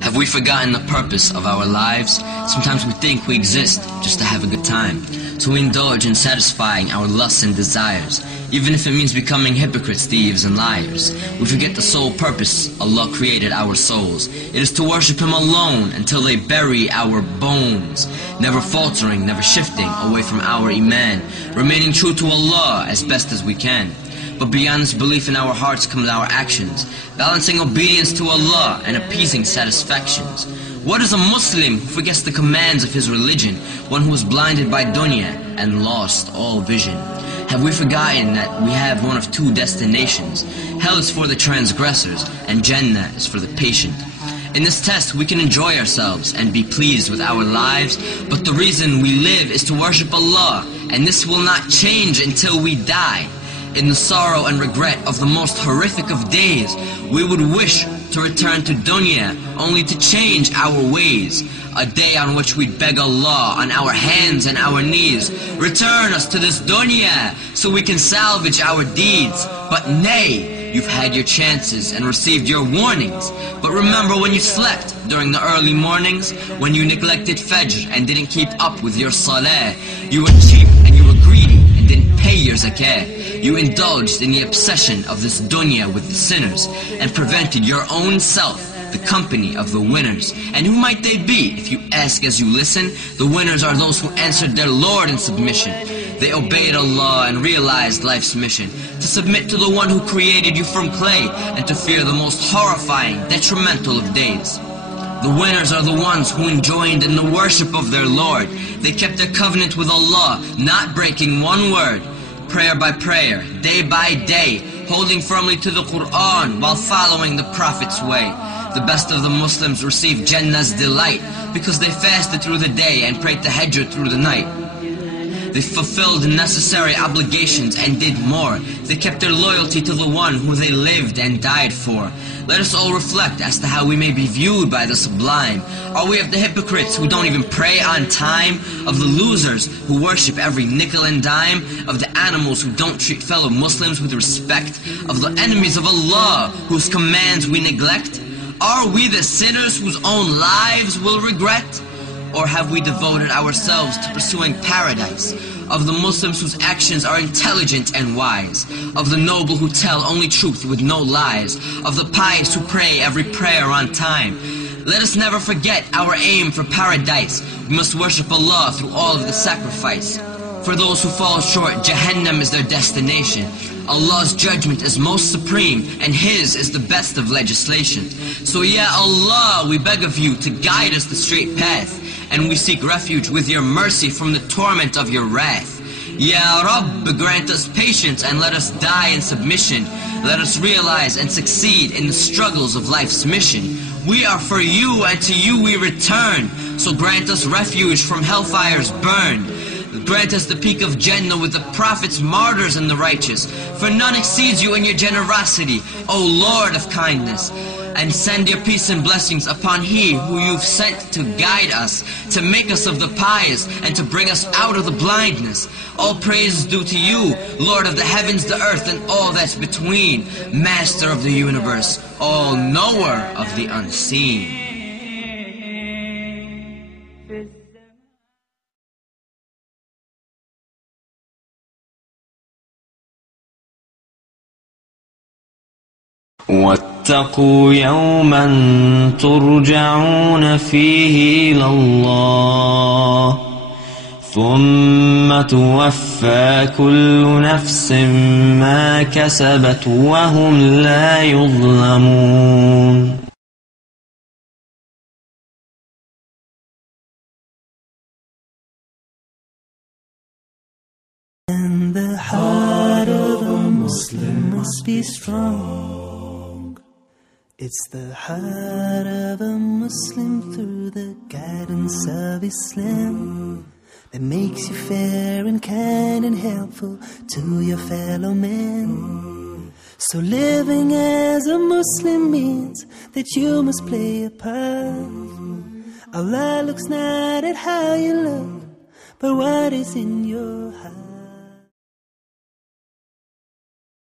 Have we forgotten the purpose of our lives? Sometimes we think we exist just to have a good time. So we indulge in satisfying our lusts and desires, even if it means becoming hypocrites, thieves, and liars. We forget the sole purpose Allah created our souls. It is to worship Him alone until they bury our bones, never faltering, never shifting away from our Iman, remaining true to Allah as best as we can. But beyond this belief in our hearts comes our actions, balancing obedience to Allah and appeasing satisfactions. What is a Muslim who forgets the commands of his religion, one who is blinded by dunya and lost all vision? Have we forgotten that we have one of two destinations? Hell is for the transgressors, and Jannah is for the patient. In this test we can enjoy ourselves and be pleased with our lives, but the reason we live is to worship Allah, and this will not change until we die. In the sorrow and regret of the most horrific of days, we would wish to return to dunya, only to change our ways. A day on which we'd beg Allah on our hands and our knees, return us to this dunya, so we can salvage our deeds. But nay, you've had your chances and received your warnings. But remember when you slept during the early mornings, when you neglected Fajr and didn't keep up with your salah. You were cheap and you were greedy and didn't pay your zakah. You indulged in the obsession of this dunya with the sinners, and prevented your own self the company of the winners. And who might they be? If you ask as you listen, the winners are those who answered their Lord in submission. They obeyed Allah and realized life's mission, to submit to the one who created you from clay, and to fear the most horrifying, detrimental of days. The winners are the ones who enjoined in the worship of their Lord. They kept their covenant with Allah, not breaking one word. Prayer by prayer, day by day, holding firmly to the Qur'an while following the Prophet's way. The best of the Muslims received Jannah's delight because they fasted through the day and prayed tahajjud through the night. They fulfilled the necessary obligations and did more. They kept their loyalty to the one who they lived and died for. Let us all reflect as to how we may be viewed by the sublime. Are we of the hypocrites who don't even pray on time? Of the losers who worship every nickel and dime? Of the animals who don't treat fellow Muslims with respect? Of the enemies of Allah whose commands we neglect? Are we the sinners whose own lives will regret? Or have we devoted ourselves to pursuing paradise? Of the Muslims whose actions are intelligent and wise? Of the noble who tell only truth with no lies? Of the pious who pray every prayer on time? Let us never forget our aim for paradise. We must worship Allah through all of the sacrifice. For those who fall short, Jahannam is their destination. Allah's judgment is most supreme, and His is the best of legislation. So Ya Allah, we beg of you to guide us the straight path, and we seek refuge with your mercy from the torment of your wrath. Ya Rabb, grant us patience and let us die in submission. Let us realize and succeed in the struggles of life's mission. We are for you and to you we return, so grant us refuge from hellfire's burn. Grant us the peak of Jannah with the prophets, martyrs, and the righteous. For none exceeds you in your generosity, O Lord of kindness. And send your peace and blessings upon He who you've sent to guide us, to make us of the pious, and to bring us out of the blindness. All praise is due to you, Lord of the heavens, the earth, and all that's between, Master of the universe, all knower of the unseen. واتقوا يوما ترجعون فيه إلى الله ثم توفى كل نفس ما كسبت وهم لا يظلمون. And the heart of a Muslim must be strong. It's the heart of a Muslim through the guidance of Islam that makes you fair and kind and helpful to your fellow man. So living as a Muslim means that you must play a part. Allah looks not at how you look, but what is in your heart.